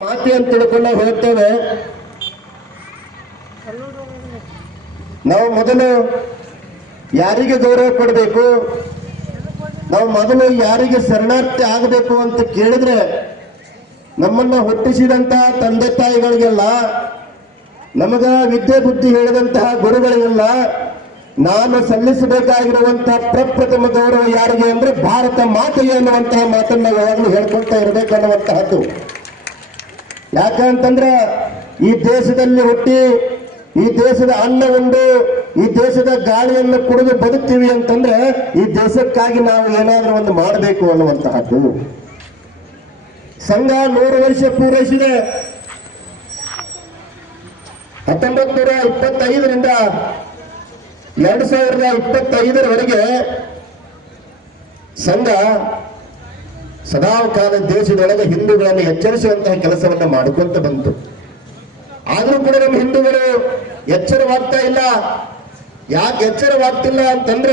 ಮಾತಿ ಅಂತ ತಿಳ್ಕೊಂಡು ಹೋಗ್ತೇವೆ. ನಾವು ಮೊದಲು ಯಾರಿಗೆ ಗೌರವ ಕೊಡಬೇಕು, ನಾವು ಮೊದಲು ಯಾರಿಗೆ ಶರಣಾರ್ಥಿ ಆಗಬೇಕು ಅಂತ ಕೇಳಿದ್ರೆ ನಮ್ಮನ್ನ ಹುಟ್ಟಿಸಿದಂತಹ ತಂದೆ ತಾಯಿಗಳಿಗೆಲ್ಲ, ನಮಗ ವಿದ್ಯೆ ಬುದ್ಧಿ ಹೇಳಿದಂತಹ ಗುರುಗಳಿಗೆಲ್ಲ ನಾನು ಸಲ್ಲಿಸಬೇಕಾಗಿರುವಂತಹ ಪ್ರಪ್ರಥಮ ಗೌರವ ಯಾರಿಗೆ ಅಂದ್ರೆ ಭಾರತ ಮಾತೆಗೆ ಅನ್ನುವಂತಹ ಮಾತನ್ನ ಯಾವಾಗಲೂ ಹೇಳ್ಕೊಳ್ತಾ ಇರಬೇಕನ್ನುವಂತಹದ್ದು. ಯಾಕಂತಂದ್ರೆ ಈ ದೇಶದಲ್ಲಿ ಹುಟ್ಟಿ ಈ ದೇಶದ ಅನ್ನ ಉಂಡು ಈ ದೇಶದ ಗಾಳಿಯನ್ನು ಕುಡಿದು ಬದುಕ್ತೀವಿ ಅಂತಂದ್ರೆ ಈ ದೇಶಕ್ಕಾಗಿ ನಾವು ಏನಾದ್ರೂ ಒಂದು ಮಾಡಬೇಕು ಅನ್ನುವಂತಹದ್ದು. ಸಂಘ 100 ವರ್ಷ ಪೂರೈಸಿದೆ. 1925ರಿಂದ 2025ರವರೆಗೆ ಸಂಘ ಸದಾಕಾಲ ದೇಶದೊಳಗೆ ಹಿಂದೂಗಳನ್ನು ಎಚ್ಚರಿಸುವಂತಹ ಕೆಲಸವನ್ನ ಮಾಡಿಕೊಂತ ಬಂತು. ಆದ್ರೂ ಕೂಡ ನಮ್ಮ ಹಿಂದೂಗಳು ಎಚ್ಚರವಾಗ್ತಾ ಇಲ್ಲ. ಯಾಕೆ ಎಚ್ಚರವಾಗ್ತಿಲ್ಲ ಅಂತಂದ್ರ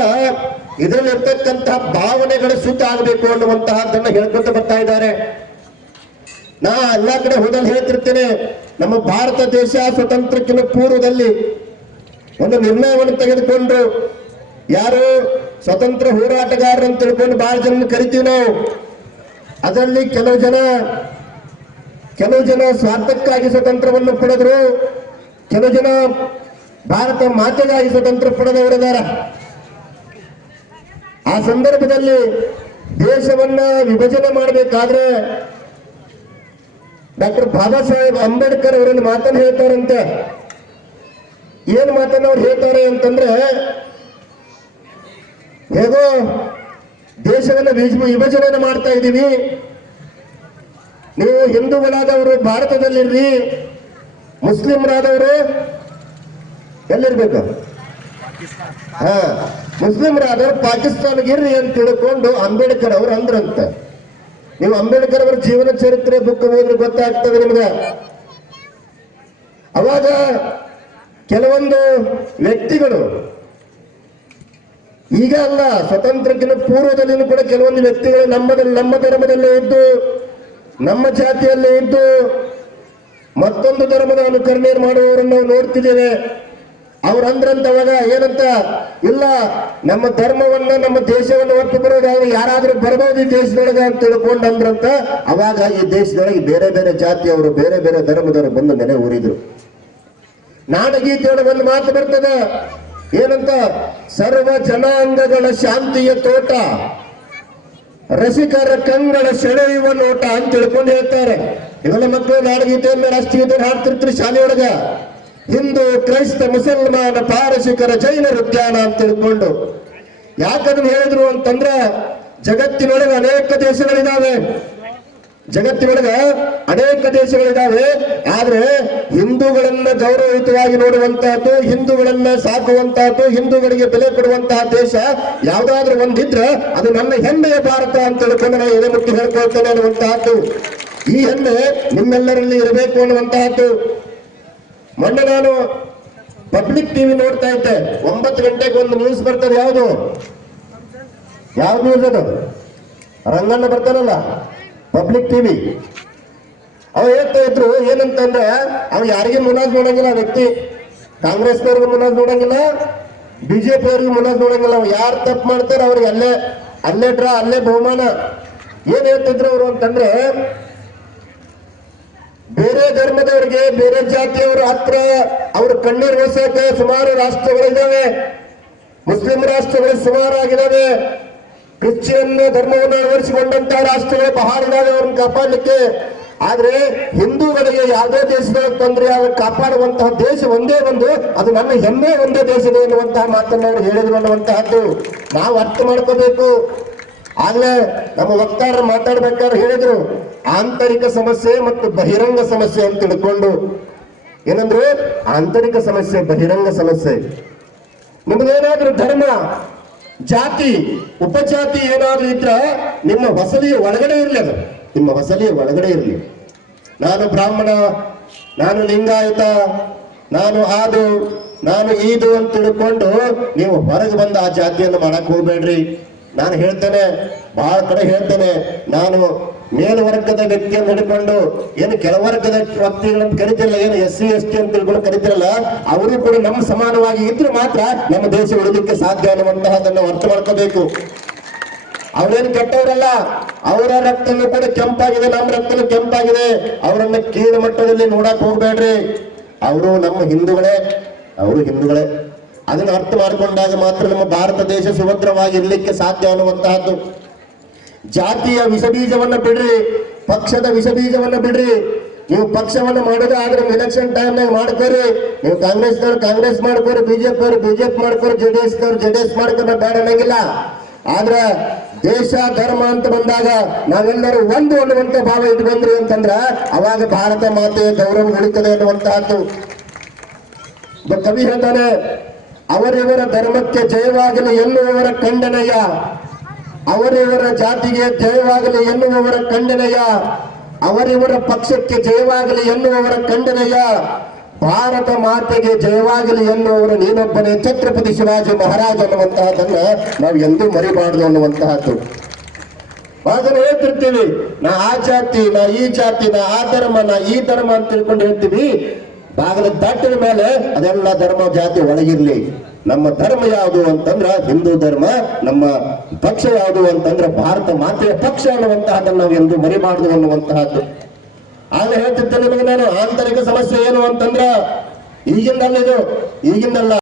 ಇದರಲ್ಲಿ ಇರ್ತಕ್ಕಂತಹ ಭಾವನೆಗಳು ಶುದ್ಧ ಆಗಬೇಕು ಅನ್ನುವಂತಹದ್ದನ್ನ ಹೇಳ್ಕೊಂತ ಬರ್ತಾ ಇದ್ದಾರೆ. ನಾ ಎಲ್ಲಾ ಕಡೆ ಹೋದಲ್ಲಿ ಹೇಳ್ತಿರ್ತೇನೆ, ನಮ್ಮ ಭಾರತ ದೇಶ ಸ್ವತಂತ್ರಕ್ಕಿಂತ ಪೂರ್ವದಲ್ಲಿ ಒಂದು ನಿರ್ಣಯವನ್ನು ತೆಗೆದುಕೊಂಡು, ಯಾರು ಸ್ವತಂತ್ರ ಹೋರಾಟಗಾರರು ಅಂತ ತಿಳ್ಕೊಂಡು ಬಹಳ ಜನ ಕರಿತೀವಿ ನಾವು. ಅದರಲ್ಲಿ ಕೆಲವು ಜನ ಸ್ವಾರ್ಥಕ್ಕಾಗಿ ಸ್ವತಂತ್ರವನ್ನು ಪಡೆದ್ರು, ಕೆಲವು ಜನ ಭಾರತ ಮಾತೆಗಾಗಿ ಸ್ವತಂತ್ರ ಪಡೆದವರಿದ್ದಾರೆ. ಆ ಸಂದರ್ಭದಲ್ಲಿ ದೇಶವನ್ನ ವಿಭಜನೆ ಮಾಡಬೇಕಾದ್ರೆ ಡಾಕ್ಟರ್ ಬಾಬಾ ಸಾಹೇಬ್ ಅಂಬೇಡ್ಕರ್ ಅವರನ್ನು ಮಾತನ್ನು ಹೇಳ್ತಾರಂತೆ. ಏನ್ ಮಾತನ್ನ ಅವ್ರು ಹೇಳ್ತಾರೆ ಅಂತಂದ್ರೆ, ಹೇಗೋ ದೇಶವನ್ನ ವಿಭಜನೆ ಮಾಡ್ತಾ ಇದ್ದೀವಿ, ನೀವು ಹಿಂದೂಗಳಾದವರು ಭಾರತದಲ್ಲಿರ್ರಿ, ಮುಸ್ಲಿಮರಾದವರು ಎಲ್ಲಿರ್ಬೇಕು, ಮುಸ್ಲಿಮರಾದವರು ಪಾಕಿಸ್ತಾನ್ಗಿರ್ರಿ ಅಂತ ತಿಳ್ಕೊಂಡು ಅಂಬೇಡ್ಕರ್ ಅವರು ಅಂದ್ರಂತೆ. ನೀವು ಅಂಬೇಡ್ಕರ್ ಅವರ ಜೀವನ ಚರಿತ್ರೆ ಬುಕ್ ಓದಿದ್ರೆ ಗೊತ್ತಾಗ್ತದೆ ನಿಮ್ಗೆ. ಅವಾಗ ಕೆಲವೊಂದು ವ್ಯಕ್ತಿಗಳು, ಈಗ ಅಲ್ಲ ಸ್ವತಂತ್ರಕ್ಕಿಂತ ಪೂರ್ವದಲ್ಲಿನೂ ಕೂಡ ಕೆಲವೊಂದು ವ್ಯಕ್ತಿಗಳು ನಮ್ಮ ಧರ್ಮದಲ್ಲೇ ಇದ್ದು, ನಮ್ಮ ಜಾತಿಯಲ್ಲೇ ಇದ್ದು ಮತ್ತೊಂದು ಧರ್ಮದ ಅನುಕರಣೆ ಮಾಡುವವರನ್ನು ನಾವು ನೋಡ್ತಿದ್ದೇವೆ. ಅವ್ರಂದ್ರಂತವಾಗ ಏನಂತ, ಇಲ್ಲ ನಮ್ಮ ಧರ್ಮವನ್ನ ನಮ್ಮ ದೇಶವನ್ನು ಒಟ್ಟು ಬರೋದಾದ್ರೆ ಯಾರಾದ್ರೂ ಬರ್ಬೋದು ಈ ದೇಶದೊಳಗ ಅಂತ ತಿಳ್ಕೊಂಡು ಅಂದ್ರಂತ. ಅವಾಗ ಈ ದೇಶದೊಳಗೆ ಬೇರೆ ಬೇರೆ ಜಾತಿಯವರು ಬೇರೆ ಬೇರೆ ಧರ್ಮದವರು ಬಂದು ನೆಲೆ ಊರಿದ್ರು. ನಾಡಗೀತೆಯೊಳಗೆ ಒಂದು ಮಾತು ಬರ್ತದೆ, ಏನಂತ, ಸರ್ವ ಜನಾಂಗಗಳ ಶಾಂತಿಯ ತೋಟ, ರಸಿಕರ ಕಂಗಳ ಸೆಳೆಯುವ ನೋಟ ಅಂತ ತಿಳ್ಕೊಂಡು ಹೇಳ್ತಾರೆ. ಇವೆಲ್ಲ ಮಕ್ಕಳು ನಾಡಗೀತೆಯನ್ನು ರಾಷ್ಟ್ರೀಯತೆ ಹಾಡ್ತಿರ್ತಾರೆ ಶಾಲೆಯೊಳಗ. ಹಿಂದೂ ಕ್ರೈಸ್ತ ಮುಸಲ್ಮಾನ ಪಾರಸಿಕರ ಜೈನರ ಉದ್ಯಾನ ಅಂತ ತಿಳ್ಕೊಂಡು. ಯಾಕಂದ್ರೆ ಹೇಳಿದ್ರು ಅಂತಂದ್ರೆ, ಜಗತ್ತಿನೊಳಗೆ ಅನೇಕ ದೇಶಗಳಿದಾವೆ, ಆದ್ರೆ ಹಿಂದೂಗಳನ್ನ ಗೌರವಯುತವಾಗಿ ನೋಡುವಂತಹದ್ದು, ಹಿಂದೂಗಳನ್ನ ಸಾಕುವಂತಹದ್ದು, ಹಿಂದೂಗಳಿಗೆ ಬೆಲೆ ಕೊಡುವಂತಹ ದೇಶ ಯಾವ್ದಾದ್ರೂ ಒಂದಿದ್ರೆ ಅದು ನನ್ನ ಹೆಮ್ಮೆಯ ಭಾರತ ಅಂತ ತಿಳ್ಕೊಂಡು ನಾನು ಎದೆ ಮುಟ್ಟಿ ಹೇಳ್ಕೊಳ್ತೇನೆ ಅನ್ನುವಂತಹದ್ದು. ಈ ಹೆಮ್ಮೆ ನಿಮ್ಮೆಲ್ಲರಲ್ಲಿ ಇರಬೇಕು ಅನ್ನುವಂತಹದ್ದು. ಮೊನ್ನೆ ನಾನು ಪಬ್ಲಿಕ್ ಟಿವಿ ನೋಡ್ತಾ ಇದ್ದೆ. 9 ಗಂಟೆಗೆ ಒಂದು ನ್ಯೂಸ್ ಬರ್ತದೆ. ಯಾವ್ದು ನ್ಯೂಸ್ ಅದು? ರಂಗಣ್ಣ ಬರ್ತಾರಲ್ಲ, ಪಬ್ಲಿಕ್ ಟಿವಿ. ಅವ್ರು ಹೇಳ್ತಾ ಇದ್ರು ಏನಂತಂದ್ರೆ, ಅವ್ರು ಯಾರಿಗೆ ಮುನಾಜ್ ನೋಡಂಗಿಲ್ಲ ವ್ಯಕ್ತಿ. ಕಾಂಗ್ರೆಸ್ನವ್ರಿಗೆ ಮುನಾಜ್ ನೋಡಂಗಿಲ್ಲ, ಬಿಜೆಪಿ ಅವ್ರಿಗೆ ಮುನಾಜ್ ನೋಡಂಗಿಲ್ಲ. ಅವ್ರು ಯಾರು ತಪ್ಪು ಮಾಡ್ತಾರೆ ಅವ್ರಿಗೆ ಅಲ್ಲೇ ಡ್ರಾ, ಅಲ್ಲೇ ಬಹುಮಾನ. ಏನ್ ಹೇಳ್ತಿದ್ರು ಅವರು ಅಂತಂದ್ರೆ, ಬೇರೆ ಧರ್ಮದವರಿಗೆ ಬೇರೆ ಜಾತಿಯವರು ಹತ್ರ ಅವ್ರ ಕಣ್ಣೀರು ಒರೆಸಕ್ಕೆ ಸುಮಾರು ರಾಷ್ಟ್ರಗಳಿದ್ದಾವೆ, ಮುಸ್ಲಿಂ ರಾಷ್ಟ್ರಗಳು ಸುಮಾರಾಗಿದ್ದಾವೆ, ಕ್ರಿಶ್ಚಿಯನ್ ಧರ್ಮವನ್ನು ಅಳವಡಿಸಿಕೊಂಡಂತಹ ರಾಷ್ಟ್ರಗಳು ಬಹಳ ಇದ್ದಾವೆ ಅವ್ರನ್ನ ಕಾಪಾಡಲಿಕ್ಕೆ. ಆದ್ರೆ ಹಿಂದೂಗಳಿಗೆ ಯಾವುದೇ ದೇಶದಲ್ಲಿ ತೊಂದರೆ ಕಾಪಾಡುವಂತಹ ದೇಶ ಒಂದೇ ಒಂದು, ಅದು ನನ್ನ ಹೆಮ್ಮೆ ಒಂದೇ ದೇಶದ ಎನ್ನುವಂತಹ ಮಾತನ್ನು ಅವರು ಹೇಳಿದ್ರು ಅನ್ನುವಂತಹದ್ದು ನಾವು ಅರ್ಥ ಮಾಡ್ಕೋಬೇಕು. ಆಗ್ಲೇ ನಮ್ಮ ವಕ್ತಾರರು ಮಾತಾಡ್ಬೇಕಾದ್ರೆ ಹೇಳಿದ್ರು, ಆಂತರಿಕ ಸಮಸ್ಯೆ ಮತ್ತು ಬಹಿರಂಗ ಸಮಸ್ಯೆ ಅಂತ ತಿಳ್ಕೊಂಡು. ಏನಂದ್ರೆ ಆಂತರಿಕ ಸಮಸ್ಯೆ, ಬಹಿರಂಗ ಸಮಸ್ಯೆ. ನಿಮ್ದೇನಾದ್ರೂ ಧರ್ಮ, ಜಾತಿ, ಉಪಜಾತಿ ಏನಾದ್ರೂ ಇದ್ರ ನಿಮ್ಮ ಹೊಸಲಿಯ ಒಳಗಡೆ ಇರ್ಲಿ, ಅದು ನಿಮ್ಮ ಹೊಸಲಿಯ ಒಳಗಡೆ ಇರ್ಲಿ. ನಾನು ಬ್ರಾಹ್ಮಣ, ನಾನು ಲಿಂಗಾಯತ, ನಾನು ಆದು, ನಾನು ಈದು ಅಂತ ತಿಳ್ಕೊಂಡು ನೀವು ಹೊರಗೆ ಬಂದು ಆ ಜಾತಿಯನ್ನು ಮಾಡಕ್ ಹೋಗ್ಬೇಡ್ರಿ. ನಾನು ಹೇಳ್ತೇನೆ, ಬಹಳ ಕಡೆ ಹೇಳ್ತೇನೆ, ನಾನು ಮೇಲ್ವರ್ಗದ ವ್ಯಕ್ತಿಯನ್ನು ಹಿಡ್ಕೊಂಡು ಏನು ಕೆಳವರ್ಗದ ವ್ಯಕ್ತಿಗಳಂತ ಕರಿತಿರಲ್ಲ, ಏನು SC ST ಅಂತ ತಿಳ್ಕೊಂಡು ಕರಿತಿರಲ್ಲ, ಅವರು ಕೂಡ ನಮ್ಮ ಸಮಾನವಾಗಿ ಇದ್ರೆ ಮಾತ್ರ ನಮ್ಮ ದೇಶ ಉಳಿದಕ್ಕೆ ಸಾಧ್ಯ ಅನ್ನುವಂತಹದನ್ನು ಅರ್ಥ ಮಾಡ್ಕೋಬೇಕು. ಅವರೇನು ಕೆಟ್ಟವರಲ್ಲ, ಅವರ ರಕ್ತನೂ ಕೂಡ ಕೆಂಪಾಗಿದೆ, ನಮ್ಮ ರಕ್ತನೂ ಕೆಂಪಾಗಿದೆ. ಅವರನ್ನ ಕೀಳು ಮಟ್ಟದಲ್ಲಿ ನೋಡಕ್ ಹೋಗ್ಬೇಡ್ರಿ. ಅವರು ನಮ್ಮ ಹಿಂದೂಗಳೇ, ಅವರು ಹಿಂದೂಗಳೇ. ಅದನ್ನು ಅರ್ಥ ಮಾಡಿಕೊಂಡಾಗ ಮಾತ್ರ ನಮ್ಮ ಭಾರತ ದೇಶ ಸುಭದ್ರವಾಗಿರ್ಲಿಕ್ಕೆ ಸಾಧ್ಯ ಅನ್ನುವಂತಹದ್ದು. ಜಾತಿಯ ವಿಷಬೀಜವನ್ನ ಬಿಡ್ರಿ, ಪಕ್ಷದ ವಿಷಬೀಜವನ್ನ ಬಿಡ್ರಿ. ನೀವು ಪಕ್ಷವನ್ನ ಮಾಡೋದಾದ್ರೆ ಎಲೆಕ್ಷನ್ ಟೈಮ್ನಾಗ ಮಾಡ್ಕೋರಿ. ನೀವು ಕಾಂಗ್ರೆಸ್ನವ್ರು ಕಾಂಗ್ರೆಸ್ ಮಾಡ್ಕೋರಿ, ಬಿಜೆಪಿ ಅವರು ಬಿಜೆಪಿ ಮಾಡ್ಕೋರಿ, JDS ನವ್ರು JDS ಮಾಡ್ಕೊಂಡು ಬೇಡ ಅನ್ನಂಗಿಲ್ಲ. ಆದ್ರೆ ದೇಶ ಧರ್ಮ ಅಂತ ಬಂದಾಗ ನಾವೆಲ್ಲರೂ ಒಂದು ಅನ್ನುವಂತ ಭಾವ ಇಟ್ಕೊಂಡ್ರಿ ಅಂತಂದ್ರ ಅವಾಗ ಭಾರತ ಮಾತೆಯ ಗೌರವ ಉಳಿತದೆ ಅನ್ನುವಂತಹದ್ದು. ಒಬ್ಬ ಕವಿ ಹೇಳ್ತಾನೆ, ಅವರಿವರ ಧರ್ಮಕ್ಕೆ ಜಯವಾಗಲಿ ಎನ್ನುವವರ ಖಂಡನೆಯ, ಅವರಿವರ ಜಾತಿಗೆ ಜಯವಾಗಲಿ ಎನ್ನುವವರ ಖಂಡನೆಯ, ಅವರಿವರ ಪಕ್ಷಕ್ಕೆ ಜಯವಾಗಲಿ ಎನ್ನುವವರ ಖಂಡನೆಯ, ಭಾರತ ಮಾತೆಗೆ ಜಯವಾಗಲಿ ಎನ್ನುವರು ನೀನೊಬ್ಬನೇ ಛತ್ರಪತಿ ಶಿವಾಜಿ ಮಹಾರಾಜ್ ಅನ್ನುವಂತಹದನ್ನ ನಾವು ಎಂದೂ ಮರಿಬಾರದು ಅನ್ನುವಂತಹದ್ದು. ಬಹಳ ಜನ ಹೇಳ್ತಿರ್ತೀವಿ, ನಾ ಆ ಜಾತಿ, ನಾ ಈ ಜಾತಿ, ನಾ ಆ ಧರ್ಮ, ನಾ ಈ ಧರ್ಮ ಅಂತ ತಿಳ್ಕೊಂಡು ಹೇಳ್ತೀವಿ. ಬಾಗಿಲ ದಾಟಿದ ಮೇಲೆ ಅದೆಲ್ಲ ಧರ್ಮ ಜಾತಿ ಒಳಗಿರ್ಲಿ. ನಮ್ಮ ಧರ್ಮ ಯಾವುದು ಅಂತಂದ್ರ ಹಿಂದೂ ಧರ್ಮ, ನಮ್ಮ ಪಕ್ಷ ಯಾವುದು ಅಂತಂದ್ರ ಭಾರತ ಮಾತೆಯ ಪಕ್ಷ ಅನ್ನುವಂತಹದನ್ನು ನಾವು ಎಂದು ಮರಿಬಾರದು ಅನ್ನುವಂತಹದ್ದು. ಆಗ ಹೇಳ್ತಿದ್ದೆ ನಿಮಗೆ ನಾನು, ಆಂತರಿಕ ಸಮಸ್ಯೆ ಏನು ಅಂತಂದ್ರ ಈಗಿಂದಲ್ಲ, ಇದು ಈಗಿಂದಲ್ಲ.